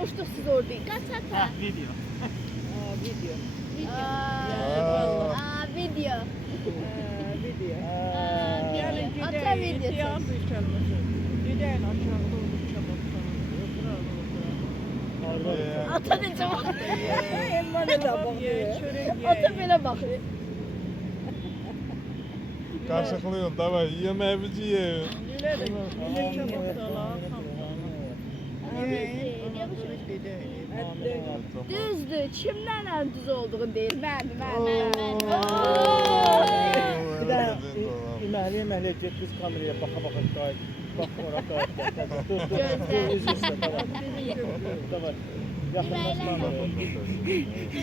oturmuştuk siz orada. Kaç ata? Video. Video. Video. Video. Gelin ata videosu. Gidelim aşağıda Ata necə baxır? Elma ne de bakıyor. Ata belə baxır. Kaşıklıyım, davay, yemeğimizi yiyin. Düzdür. Kimdən ən düz olduğunu deyir. Mən. Bir de İməhliyə get biz kameraya baka qayıt. Bak ora qayıt. Dur. Üz üstə tamam. Tamam. Yaxınlaşma.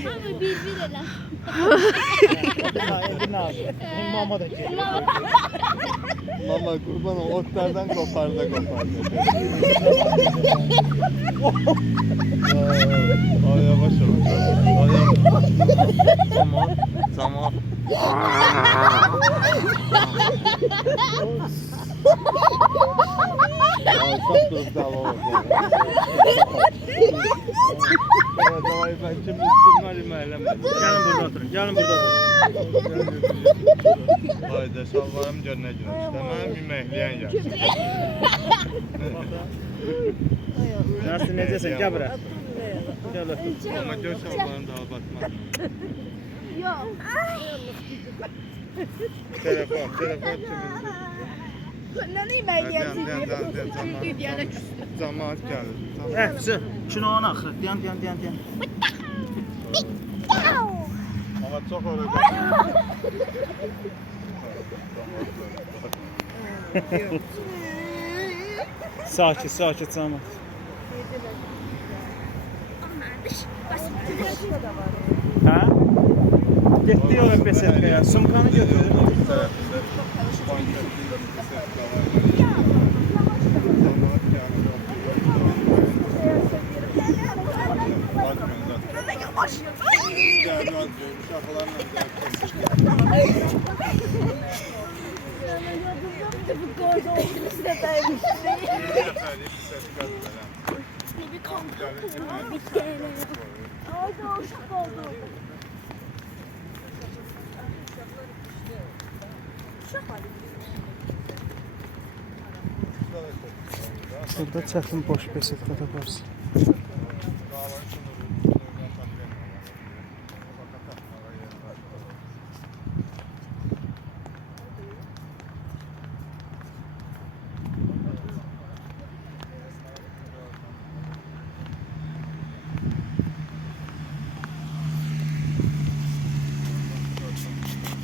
Hamı bir elə. Mama da get. Mama kurban ol, otlardan koparda. Ay yavaş. Tamam. Ay çok durdu ama. Davay ben kim eleme. Gelin burada oturun. Haydi şalvarım gönlüne gün işte. Benim yeməkliyen yer. Nasıl necəsən? Gəl bura. Gəl otur. Ama gör şalvarım daha batmaz. Yox. Telefon kimindir? Nə yemək yeyəcəyik? Camaat gəlir. Hepsi. Şunu ona axı. Dayan. Ama çok orada. Sakit Samat. Ha? Getdi ora besetkaya. Sumkanı götür. Burada çətin boş besetka taparsın.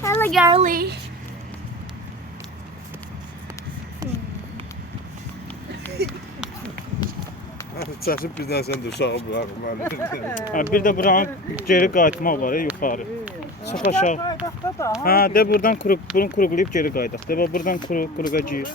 Hello, girly. Çəkib bir dənə sən də uşağı bıraxım. Bir də buranın geri qayıtmaq var yuxarı. Çox aşağı. Ha, de buradan bunu quruqlayıb geri qayıdaq. De buradan quruğa gir.